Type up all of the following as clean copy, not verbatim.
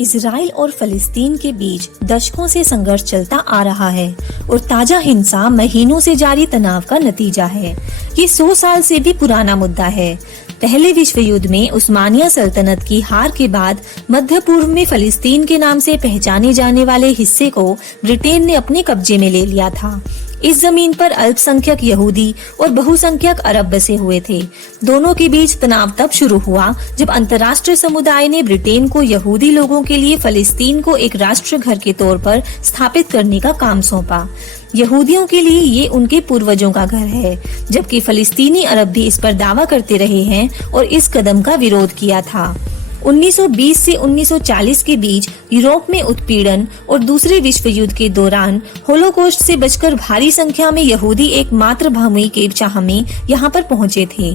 Israel और फलस्तीन के बीच दशकों से संघर्ष चलता आ रहा है और ताजा हिंसा महीनों से जारी तनाव का नतीजा है। ये 100 साल से भी पुराना मुद्दा है। पहले विश्व युद्ध में उस्मानिया सल्तनत की हार के बाद मध्य पूर्व में फलस्तीन के नाम से पहचाने जाने वाले हिस्से को ब्रिटेन ने अपने कब्जे में ले लिया था। इस जमीन पर अल्पसंख्यक यहूदी और बहुसंख्यक अरब बसे हुए थे। दोनों के बीच तनाव तब शुरू हुआ जब अंतर्राष्ट्रीय समुदाय ने ब्रिटेन को यहूदी लोगों के लिए फलस्तीन को एक राष्ट्र घर के तौर पर स्थापित करने का काम सौंपा। यहूदियों के लिए ये उनके पूर्वजों का घर है, जबकि फलस्तीनी अरब भी इस पर दावा करते रहे हैं और इस कदम का विरोध किया था। 1920 से 1940 के बीच यूरोप में उत्पीड़न और दूसरे विश्व युद्ध के दौरान होलोकॉस्ट से बचकर भारी संख्या में यहूदी एक मातृभूमि के चाह में यहाँ पर पहुँचे थे।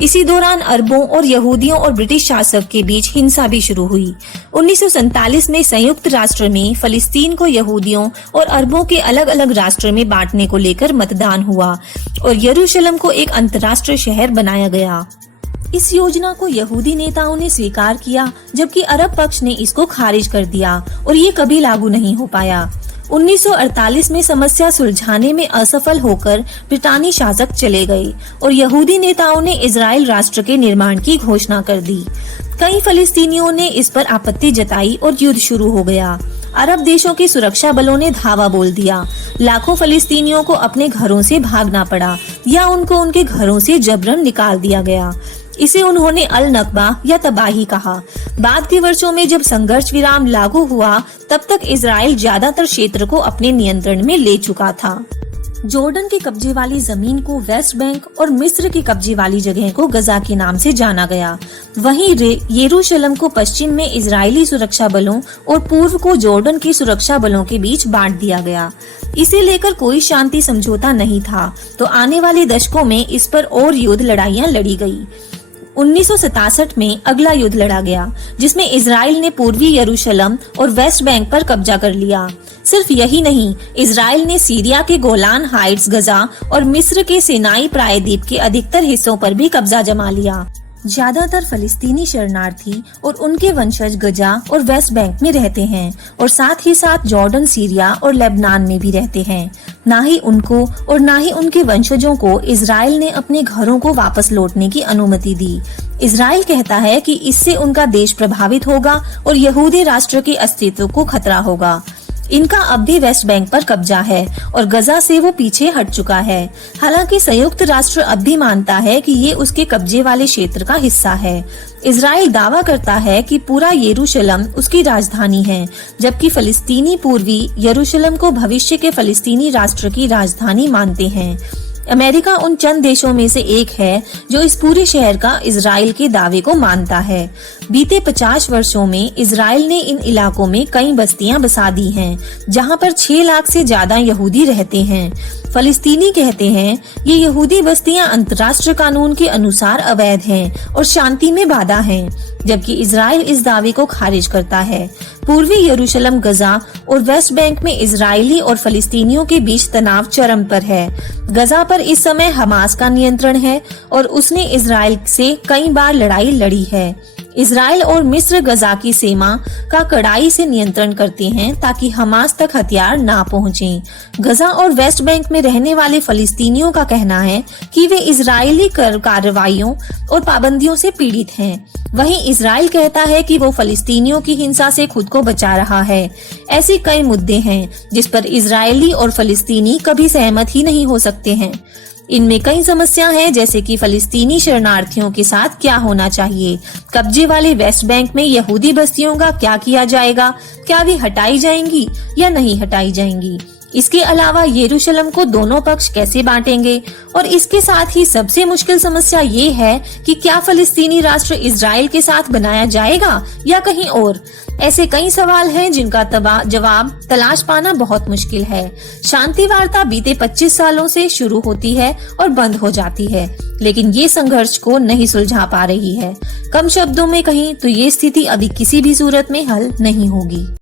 इसी दौरान अरबों और यहूदियों और ब्रिटिश शासक के बीच हिंसा भी शुरू हुई। 1947 में संयुक्त राष्ट्र में फलस्तीन को यहूदियों और अरबों के अलग अलग राष्ट्र में बांटने को लेकर मतदान हुआ और यरूशलेम को एक अंतर्राष्ट्रीय शहर बनाया गया। इस योजना को यहूदी नेताओं ने स्वीकार किया, जबकि अरब पक्ष ने इसको खारिज कर दिया और ये कभी लागू नहीं हो पाया। 1948 में समस्या सुलझाने में असफल होकर ब्रिटानी शासक चले गए और यहूदी नेताओं ने इजराइल राष्ट्र के निर्माण की घोषणा कर दी। कई फलस्तीनियों ने इस पर आपत्ति जताई और युद्ध शुरू हो गया। अरब देशों के सुरक्षा बलों ने धावा बोल दिया। लाखों फलस्तीनियों को अपने घरों से भागना पड़ा या उनको उनके घरों से जबरन निकाल दिया गया। इसे उन्होंने अल नकबा या तबाही कहा। बाद के वर्षों में जब संघर्ष विराम लागू हुआ, तब तक इजराइल ज्यादातर क्षेत्र को अपने नियंत्रण में ले चुका था। जॉर्डन के कब्जे वाली जमीन को वेस्ट बैंक और मिस्र के कब्जे वाली जगह को गजा के नाम से जाना गया। वहीं यरूशलेम को पश्चिम में इजरायली सुरक्षा बलों और पूर्व को जॉर्डन के सुरक्षा बलों के बीच बांट दिया गया। इसे लेकर कोई शांति समझौता नहीं था, तो आने वाले दशकों में इस पर और युद्ध लड़ाइयाँ लड़ी गई। 1967 में अगला युद्ध लड़ा गया, जिसमें इजराइल ने पूर्वी यरूशलेम और वेस्ट बैंक पर कब्जा कर लिया। सिर्फ यही नहीं, इजराइल ने सीरिया के गोलान हाइट्स, गजा और मिस्र के सिनाई प्रायद्वीप के अधिकतर हिस्सों पर भी कब्जा जमा लिया। ज्यादातर फलस्तीनी शरणार्थी और उनके वंशज गजा और वेस्ट बैंक में रहते हैं और साथ ही साथ जॉर्डन, सीरिया और लेबनान में भी रहते हैं। ना ही उनको और ना ही उनके वंशजों को इजराइल ने अपने घरों को वापस लौटने की अनुमति दी। इजराइल कहता है कि इससे उनका देश प्रभावित होगा और यहूदी राष्ट्र के अस्तित्व को खतरा होगा। इनका अब भी वेस्ट बैंक पर कब्जा है और गजा से वो पीछे हट चुका है। हालांकि संयुक्त राष्ट्र अब भी मानता है कि ये उसके कब्जे वाले क्षेत्र का हिस्सा है। इजराइल दावा करता है कि पूरा यरूशलेम उसकी राजधानी है, जबकि फलस्तीनी पूर्वी यरूशलेम को भविष्य के फलस्तीनी राष्ट्र की राजधानी मानते हैं। अमेरिका उन चंद देशों में से एक है जो इस पूरे शहर का इजराइल के दावे को मानता है। बीते 50 वर्षों में इजराइल ने इन इलाकों में कई बस्तियां बसा दी हैं, जहां पर 6 लाख से ज्यादा यहूदी रहते हैं। फलस्तीनी कहते हैं ये यहूदी बस्तियां अंतर्राष्ट्रीय कानून के अनुसार अवैध हैं और शांति में बाधा हैं, जबकि इजराइल इस दावे को खारिज करता है। पूर्वी यरूशलेम, गजा और वेस्ट बैंक में इजरायली और फलस्तीनियों के बीच तनाव चरम पर है। गजा पर इस समय हमास का नियंत्रण है और उसने इजराइल से कई बार लड़ाई लड़ी है। इजराइल और मिस्र गजा की सीमा का कड़ाई से नियंत्रण करते हैं ताकि हमास तक हथियार ना पहुंचें। गजा और वेस्ट बैंक में रहने वाले फलस्तीनियों का कहना है कि वे इजरायली कार्रवाइयों और पाबंदियों से पीड़ित हैं। वहीं इजराइल कहता है कि वो फलस्तीनियों की हिंसा से खुद को बचा रहा है। ऐसे कई मुद्दे हैं जिस पर इजरायली और फलस्तीनी कभी सहमत ही नहीं हो सकते हैं। इनमें कई समस्याएं हैं, जैसे कि फलस्तीनी शरणार्थियों के साथ क्या होना चाहिए, कब्जे वाले वेस्ट बैंक में यहूदी बस्तियों का क्या किया जाएगा, क्या वे हटाई जाएंगी या नहीं हटाई जाएंगी। इसके अलावा यरूशलेम को दोनों पक्ष कैसे बांटेंगे, और इसके साथ ही सबसे मुश्किल समस्या ये है कि क्या फलस्तीनी राष्ट्र इजराइल के साथ बनाया जाएगा या कहीं और। ऐसे कई सवाल हैं जिनका जवाब तलाश पाना बहुत मुश्किल है। शांति वार्ता बीते 25 सालों से शुरू होती है और बंद हो जाती है, लेकिन ये संघर्ष को नहीं सुलझा पा रही है। कम शब्दों में कहीं तो ये स्थिति अभी किसी भी सूरत में हल नहीं होगी।